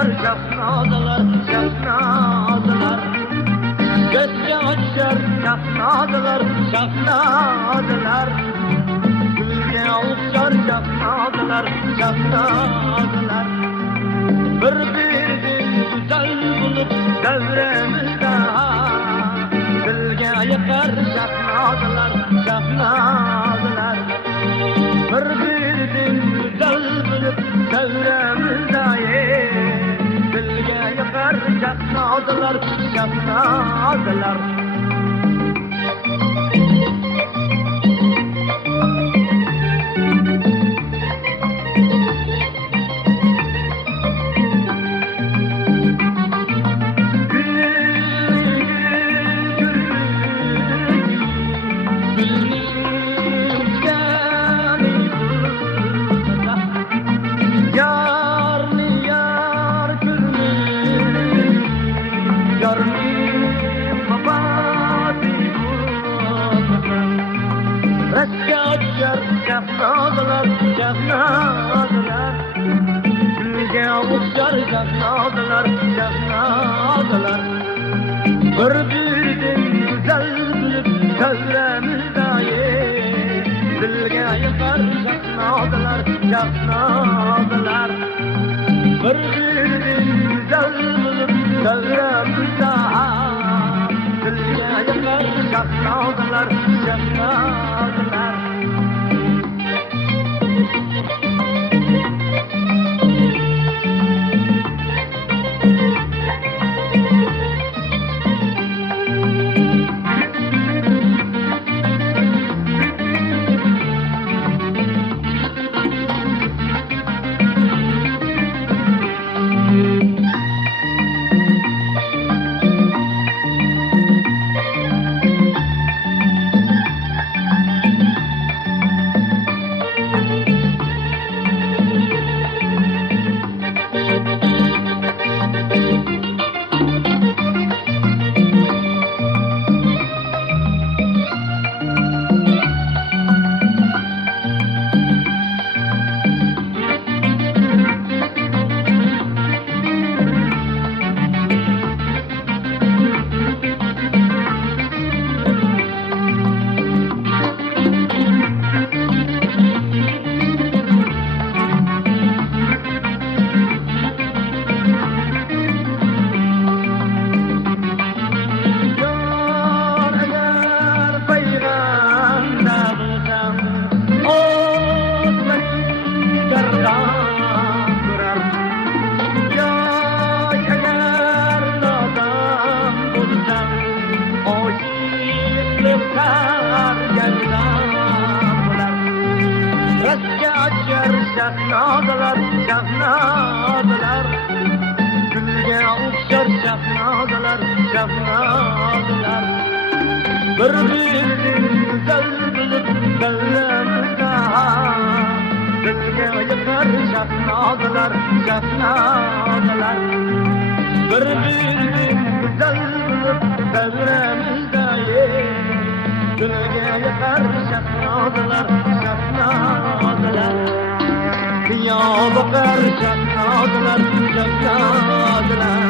açar şahnadılar, şahnadılar. Gözge açar şahnadılar, şahnadılar. Gülge uçar şahnadılar, şahnadılar. Bir güzel bulup devremizde dilge yıkar şahnadılar, şahnadılar. Bir güzel bulup devremizde dilge yıkar şahnadılar, şahnadılar. Şahnadılar, şahnadılar. Gülge uçar şahnadılar, şahnadılar. Bir güzel bilip çevremizde dilge yıkar şahnadılar, şahnadılar. Bir güzel bilip çevremizde dilge yıkar şahnadılar, şahnadılar. Şahnadılar, şahnadılar. Gülge uçar şahnadılar, şahnadılar. Bir güzel bilip bellemizde dilge yıkar şahnadılar, şahnadılar. Bir güzel bilip bellemizde dilge yıkar şahnadılar, şahnadılar. Ya bakar şahnadılar, şahnadılar.